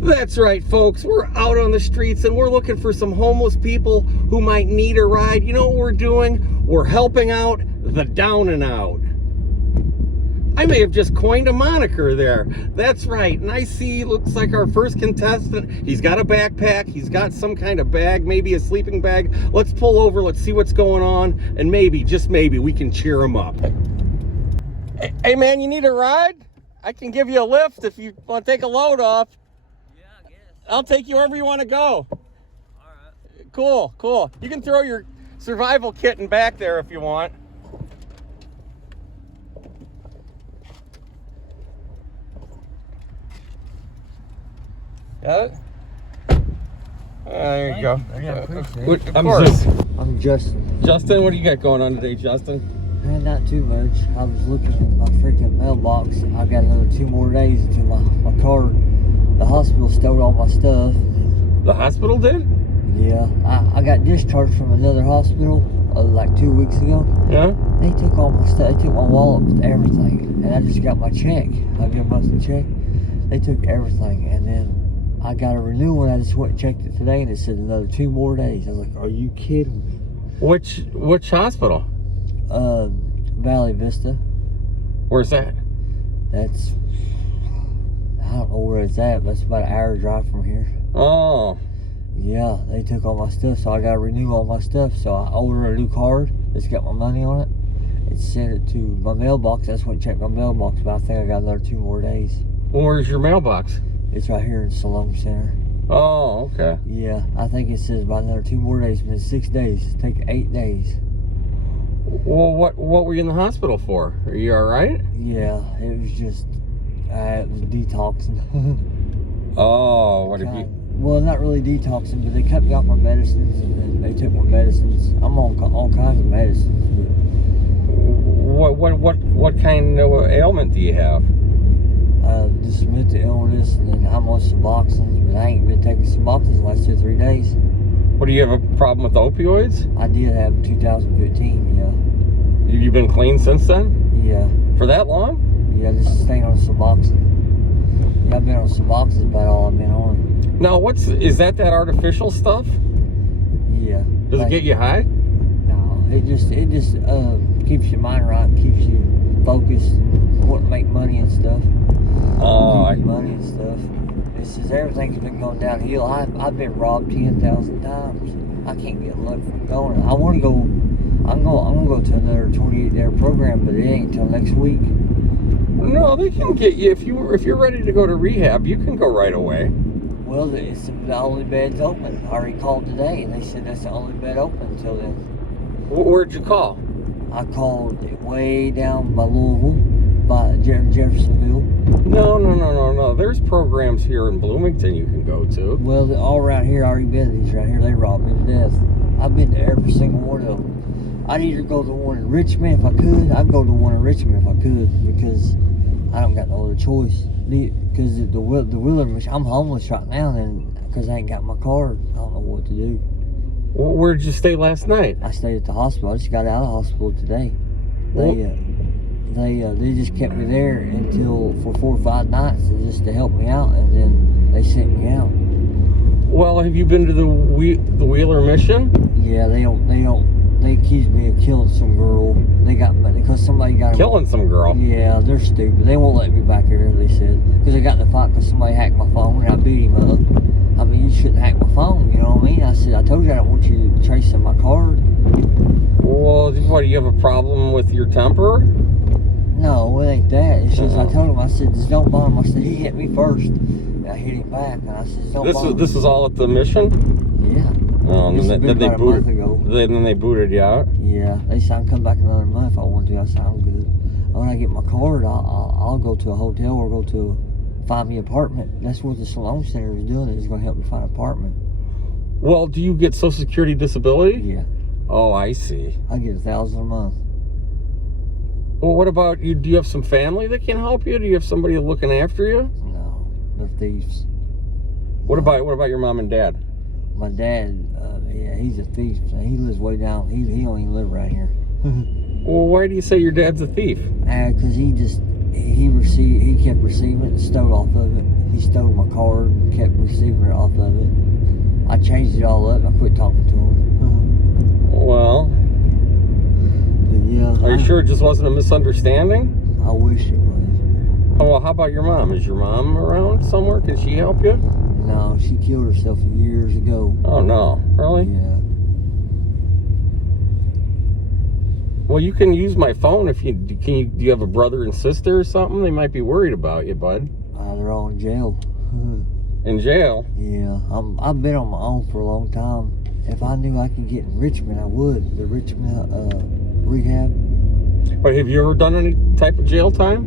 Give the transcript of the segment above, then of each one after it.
That's right, folks. We're out on the streets and we're looking for some homeless people who might need a ride. You know what we're doing? We're helping out the down and out. I may have just coined a moniker there. That's right. And I see, looks like our first contestant. He's got a backpack. He's got some kind of bag, maybe a sleeping bag. Let's pull over. Let's see what's going on. And maybe, just maybe, we can cheer him up. Hey, man, you need a ride? I can give you a lift if you want to take a load off. I'll take you wherever you want to go. All right. Cool, cool. You can throw your survival kit in back there if you want. Got it? There you go. I'm Justin. Justin, what do you got going on today, Justin? Not too much. I was looking in my freaking mailbox. I got another 2 more days until my car. The hospital stole all my stuff. The hospital did? Yeah. I got discharged from another hospital like 2 weeks ago. Yeah? They took all my stuff. They took my wallet with everything. And I just got my check. I gave them the check. They took everything. And then I got a renewal. I just went and checked it today and it said another 2 more days. I was like, are you kidding me? Which hospital? Valley Vista. Where's that? That's... I don't know where it's at, but it's about an hour drive from here. Oh. Yeah, they took all my stuff, so I got to renew all my stuff. So I ordered a new card. It's got my money on it. It sent it to my mailbox. That's when I checked my mailbox, but I think I got another 2 more days. Where's your mailbox? It's right here in Salome Center. Oh, okay. Yeah, I think it says about another 2 more days. It's been 6 days. It's taken 8 days. Well, what were you in the hospital for? Are you all right? Yeah, it was just... it was detoxing. Oh, what have you... Well, not really detoxing, but they cut me off my medicines, and then they took my medicines. I'm on all kinds of medicines. What kind of ailment do you have? Just mental illness, and then I'm on Suboxone, but I ain't been taking Suboxone the last 2 or 3 days. What, do you have a problem with opioids? I did have in 2015, yeah. You've been clean since then? Yeah. For that long? Yeah, just staying on Suboxone. Yeah, I've been on Suboxone about all I've been on. Now, is that artificial stuff? Yeah. Does it get you high? No, it just keeps your mind right, keeps you focused, want to make money and stuff. Oh, money and stuff. It's just everything's been going downhill. I've been robbed 10,000 times. I can't get luck from going. I want to go. I'm gonna go to another 28-day program, but it ain't until next week. No, they can get you if you're ready to go to rehab. You can go right away. Well, it's the only bed's open. I already called today, and they said that's the only bed open until then. Where'd you call? I called way down by Louisville, by Jeffersonville. No. There's programs here in Bloomington you can go to. Well, all around here, I already been to these right here. They robbed me to death. I've been to every single one of them. I'd either go to the one in Richmond if I could. I'd go to the one in Richmond if I could, because I don't got no other choice. Because the wheeler, I'm homeless right now, and because I ain't got my card, I don't know what to do. Well, where'd you stay last night? I stayed at the hospital. I just got out of the hospital today. They just kept me there for 4 or 5 nights just to help me out, and then they sent me out. Well, have you been to the Wheeler Mission? Yeah, they accused me of killing some girl. They got me because somebody got killing some girl. Yeah, they're stupid. They won't let me back here. They said because they got in a fight because somebody hacked my phone and I beat him up. I mean, you shouldn't hack my phone. You know what I mean? I said, I told you I don't want you tracing my card. Well, what, do you have a problem with your temper? No, it ain't that. It's just I told him, I said, just don't bother him. I said, he hit me first. And I hit him back. And I said, don't bother him. This is all at the Mission? Yeah. Oh, and then they booted you out? Yeah. They said I can come back another month if I want to. I said, I'm good. When I get my card, I'll go to a hotel or find me an apartment. That's what the Salome Center is doing. It's going to help me find an apartment. Well, do you get Social Security disability? Yeah. Oh, I see. I get $1,000 a month. Well, what about you? Do you have some family that can help you? Do you have somebody looking after you? No, they're thieves. What about your mom and dad? My dad, yeah, he's a thief. He lives way down. He don't even live right here. Well, why do you say your dad's a thief? Because he kept receiving it and stole off of it. He stole my card and kept receiving it off of it. I changed it all up and I quit talking to him. Well, But yeah. are you sure it just wasn't a misunderstanding? I wish it was. Oh, well, how about your mom? Is your mom around somewhere? Can she help you? No, she killed herself years ago. Oh, no. Really? Yeah. Well, you can use my phone if do you have a brother and sister or something? They might be worried about you, bud. They're all in jail. In jail? Yeah, I've been on my own for a long time. If I knew I could get in Richmond, I would. The Richmond rehab. But have you ever done any type of jail time?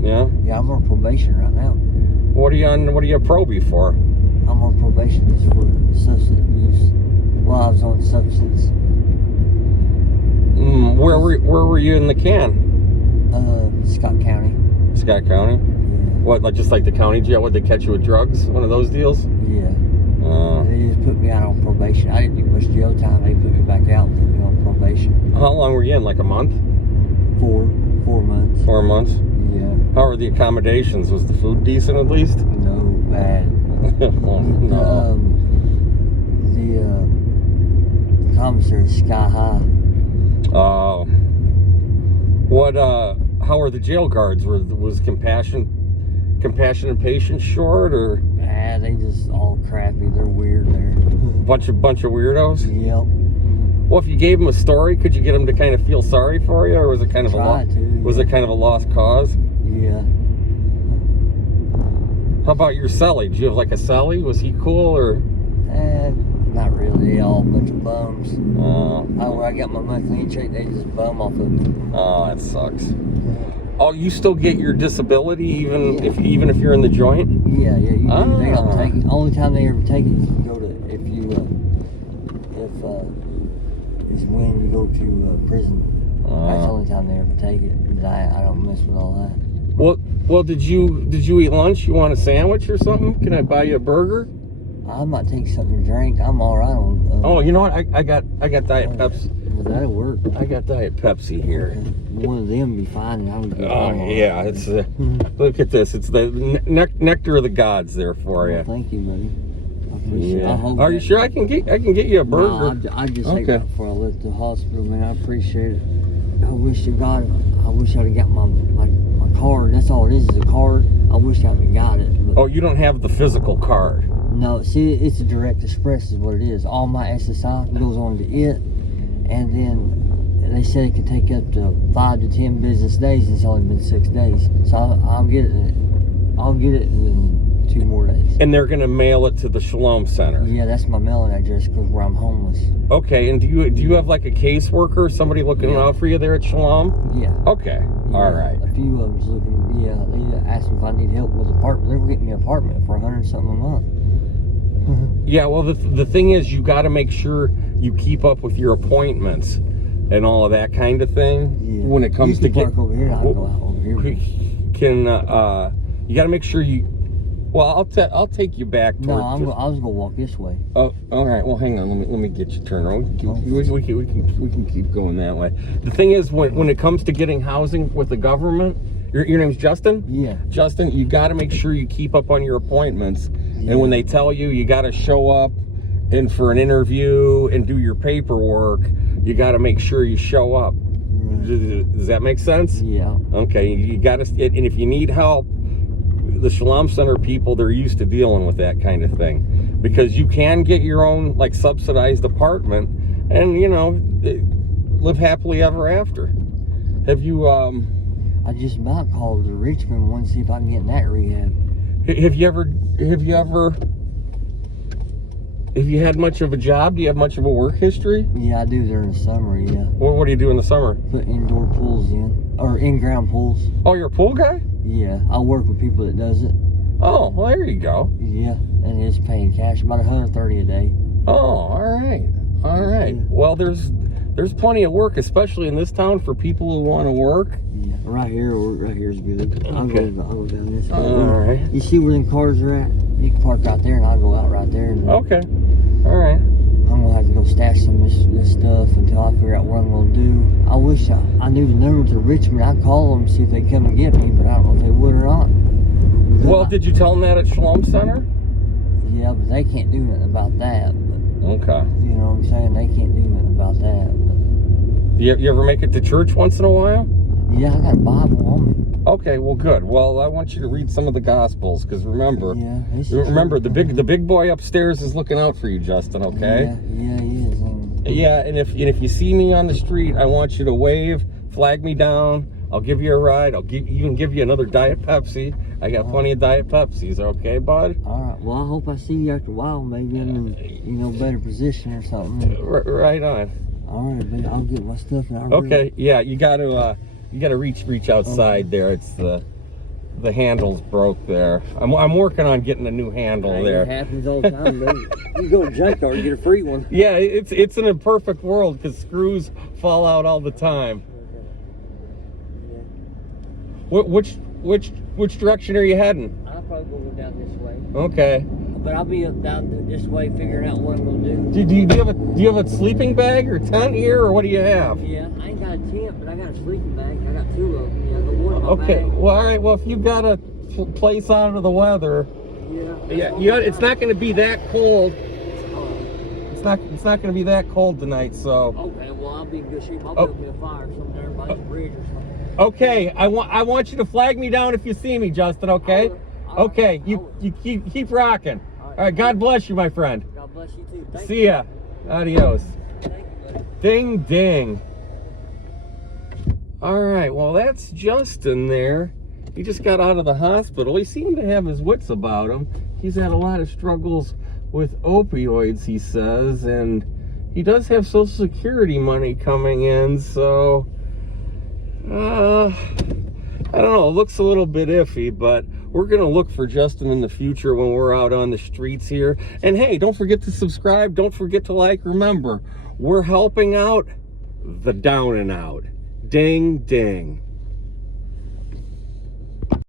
Yeah. Yeah? Yeah, I'm on probation right now. What are you a probie for? I'm on probation just for substance abuse. Well, I was on substance. Where were you in the can? Scott County. Scott County? Yeah. What, like just like the county jail? Would they catch you with drugs? One of those deals? Yeah. They just put me out on probation. I didn't do much jail time. They put me back out and put me on probation. How long were you in? Like a month? 4 months. 4 months? Yeah. How are the accommodations? Was the food decent at least? No, bad. Oh, no. The commissary is sky high. Oh. How are the jail guards? Was compassion and patience short, or? Nah, they just all crappy. They're weird there. Bunch of weirdos? Yep. Well, if you gave them a story, could you get them to kind of feel sorry for you, or was it kind of was it kind of a lost cause? Yeah. How about your cellie? Did you have like a cellie? Was he cool, or? Not really. All a bunch of bums. Oh. Where I got my monthly check, they just bum off of me. Oh, that sucks. Oh, you still get your disability even if you're in the joint? Yeah, you do. They don't take it. Only time they ever take it is you go to is when you go to prison. That's the only time they ever take it. Because I don't mess with all that. Well, did you eat lunch? You want a sandwich or something? Can I buy you a burger? I might take something to drink. I'm all right on. Oh, you know what? I got Diet Pepsi. Well, that'll work. I got Diet Pepsi here. One of them be fine. And I would be fine. Yeah, it's look at this. It's the nectar of the gods there for you. Thank you, buddy. I appreciate it. Are you sure I can get you a burger? No, I just ate that before I left the hospital, man. I appreciate it. I wish to God, I wish I'd have got my card. That's all it is a card. I wish I had got it. Oh, you don't have the physical card? No, see, it's a direct express is what it is. All my SSI goes on to it, and then they said it could take up to 5 to 10 business days. It's only been 6 days, so I'll get it. I'll get it in 2 more days. And they're gonna mail it to the Shalom Center. Yeah, that's my mailing address because where I'm homeless. Okay, and do you have like a caseworker, somebody looking out for you there at Shalom? Yeah. Okay. Yeah, all right. A few of them's looking. Yeah, they asked me if I need help with the apartment. They were getting me an apartment for $100 something a month. Yeah, well, the thing is, you got to make sure you keep up with your appointments and all of that kind of thing. Yeah. When it comes to park over here, I'll go out over here. You got to make sure you. Well, I'll take you back. No, I was gonna walk this way. Oh, all right. Well, hang on. Let me get you turned around. We can keep going that way. The thing is, when it comes to getting housing with the government, your name's Justin. Yeah. Justin, you got to make sure you keep up on your appointments. And when they tell you got to show up and for an interview and do your paperwork, you got to make sure you show up. Does that make sense? Yeah. Okay. You got to, and if you need help, the Shalom Center people, they're used to dealing with that kind of thing, because you can get your own like subsidized apartment and live happily ever after. Have you I just about called the Richmond one to see if I can get in that rehab. Have you had much of a job? Do you have much of a work history? Yeah, I do during the summer, yeah. What do you do in the summer? Put indoor pools in, or in-ground pools. Oh, you're a pool guy? Yeah, I work with people that does it. Oh, well, there you go. Yeah, and it's paying cash, about $130 a day. Oh, all right. Yeah. Well, there's plenty of work, especially in this town, for people who want to work. Yeah, right here's good. I'll go down this way. All right. You see where them cars are at? You can park right there, and I'll go out right there. And okay. All right. I'm gonna have to go stash some of this stuff until I figure out what I'm gonna do. I wish I knew the number to Richmond. I'd call them, see if they come and get me, but I don't know if they would or not. Well, did you tell them that at Shalom Center? Yeah, but they can't do nothing about that. But, Okay. you know what I'm saying? They can't do nothing about that. But, You ever make it to church once in a while? yeah, I got a Bible on me. Okay, well, good. Well, I want you to read some of the Gospels, because remember, Yeah, the big boy upstairs is looking out for you, Justin. Okay. Yeah, he is. Yeah, and if you see me on the street, I want you to wave, flag me down. I'll give you a ride. I'll even give you another Diet Pepsi. I got plenty of Diet Pepsis. Okay, bud? All right. Well, I hope I see you after a while. Maybe I'm in, better position or something. Right on. All right, but I'll get my stuff and Okay. Yeah, you got to reach outside there. It's the handle's broke there. I'm working on getting a new handle there. It happens all the time, baby. You go to the junkyard and get a free one. Yeah, it's an imperfect world because screws fall out all the time. Which direction are you heading? I'll probably go down this way. Okay. But I'll be up down this way figuring out what I'm gonna do. Do you have a sleeping bag or tent here, or what do you have? Yeah, I ain't got a tent, but I got a sleeping bag. I got two of them. Yeah, the one in my Okay. bag. Well, all right. Well, if you got a place out of the weather, yeah, it's not going to be that cold. It's not going to be that cold tonight. So. Okay. Well, I'll be in good shape. I'll build me a fire somewhere by the bridge or something. Okay, I want you to flag me down if you see me, Justin, okay? Okay, you keep rocking. All right, God bless you, my friend. God bless you too. Thank See ya. Adios. Thank you, buddy. Ding, ding. All right, well, that's Justin there. He just got out of the hospital. He seemed to have his wits about him. He's had a lot of struggles with opioids, he says, and he does have Social Security money coming in, so... I don't know, it looks a little bit iffy, but we're gonna look for Justin in the future when we're out on the streets here. And hey, don't forget to subscribe, don't forget to like. Remember, we're helping out the down and out. Ding, ding.